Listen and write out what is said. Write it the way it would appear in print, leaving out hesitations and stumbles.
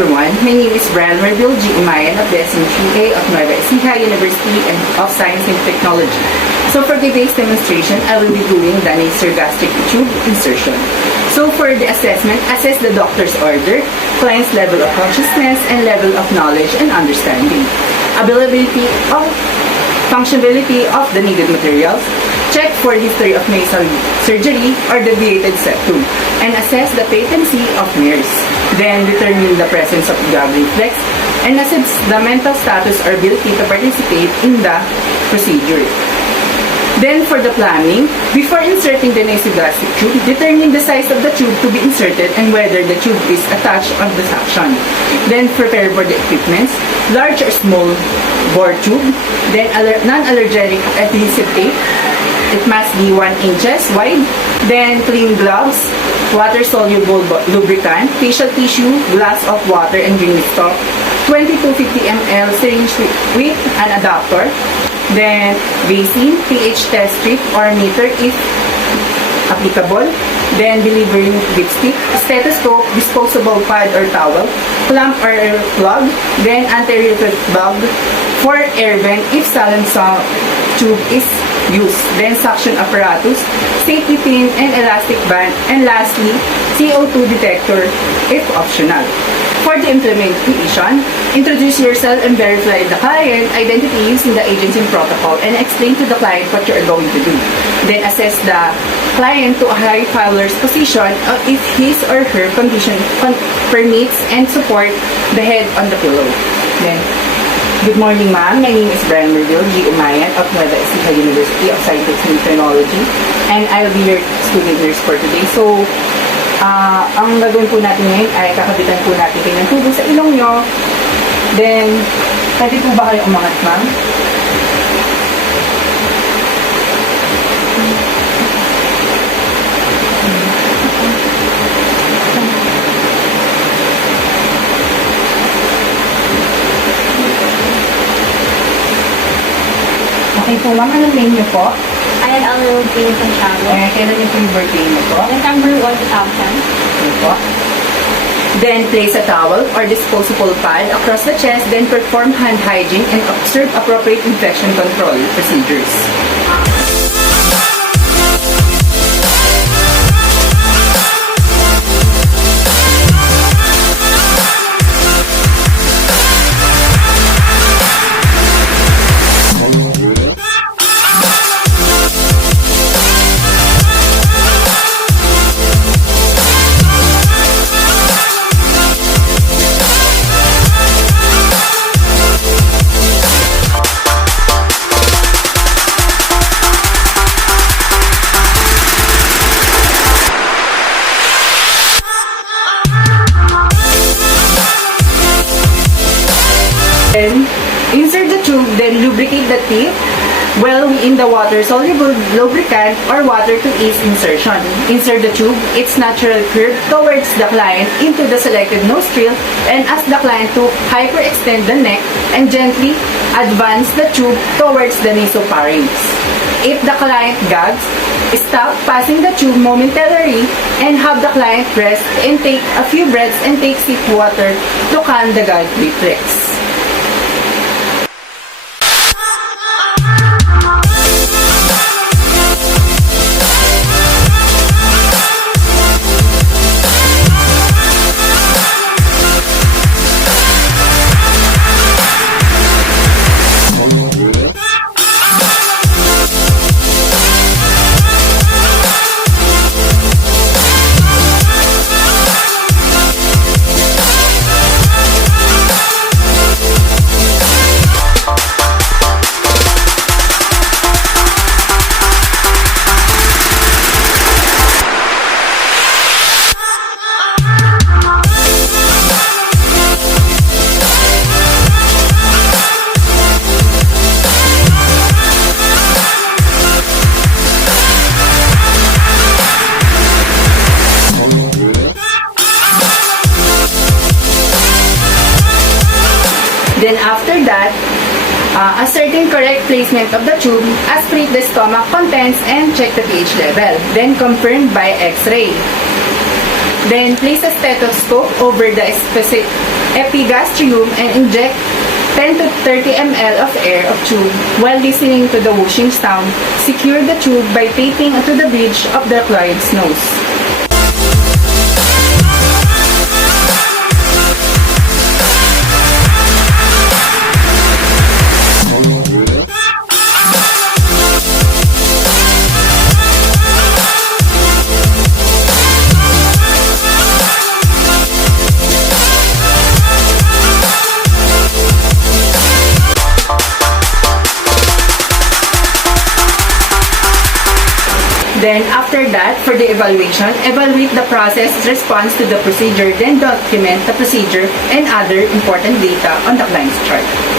everyone, my name is Umayan of BSN3A of Nueva Ecija University and of Science and Technology. So for today's demonstration, I will be doing the nasogastric tube insertion. So for the assessment, assess the doctor's order, client's level of consciousness, and level of knowledge and understanding. Availability of functionality of the needed materials, check for history of nasal surgery or deviated septum, and assess the patency of MERS. Then determine the presence of gag reflex and assess the mental status or ability to participate in the procedure. Then for the planning, before inserting the nasogastric tube, determine the size of the tube to be inserted and whether the tube is attached on the suction. Then prepare for the equipments, large or small bore tube, then non-allergenic adhesive tape. It must be 1 inches wide. Then clean gloves, water-soluble lubricant, facial tissue, glass of water and drink stock, 20 to 50 ml syringe with an adapter. Then basin, pH test strip or meter if applicable. Then delivering dipstick, stethoscope, disposable pad or towel, clamp or plug. Then anterior bulb for air vent if silencer tube is used. Then suction apparatus, safety pin and elastic band. And lastly, CO2 detector if optional. For the implementation, introduce yourself and verify the client identity using the agency protocol and explain to the client what you are going to do. Then assess the client to a high filer's position if his or her condition permits and support the head on the pillow. Then, good morning, ma'am. My name is Umayan of Nueva Ecija University of Science and Technology, and I'll be your student nurse for today. So, ang gagawin po natin ngayon ay kakabitan po natin kayo ng tubo sa ilong nyo. Then, pwede po ba kayo umangat, ma'am? Okay po, ma'am. Anong name niyo po? Ayan ang routine ng shower. Kailan niyo po yung birthday niyo po? November 1, 2000. Okay po. Then, place a towel or disposable pad across the chest, then perform hand hygiene and observe appropriate infection control procedures. Then, insert the tube, then lubricate the tip well in the water-soluble lubricant or water to ease insertion. Insert the tube, its natural curve towards the client into the selected nostril and ask the client to hyperextend the neck and gently advance the tube towards the nasopharynx. If the client gags, stop passing the tube momentarily and have the client rest and take a few breaths and take sip water to calm the gag reflex. Then after that, ascertain correct placement of the tube, aspirate the stomach contents, and check the pH level. Then confirm by X-ray. Then place a stethoscope over the epigastrium and inject 10 to 30 ml of air of tube while listening to the whooshing sound. Secure the tube by taping onto the bridge of the client's nose. Then, after that, for the evaluation, evaluate the process response to the procedure, then document the procedure and other important data on the client's chart.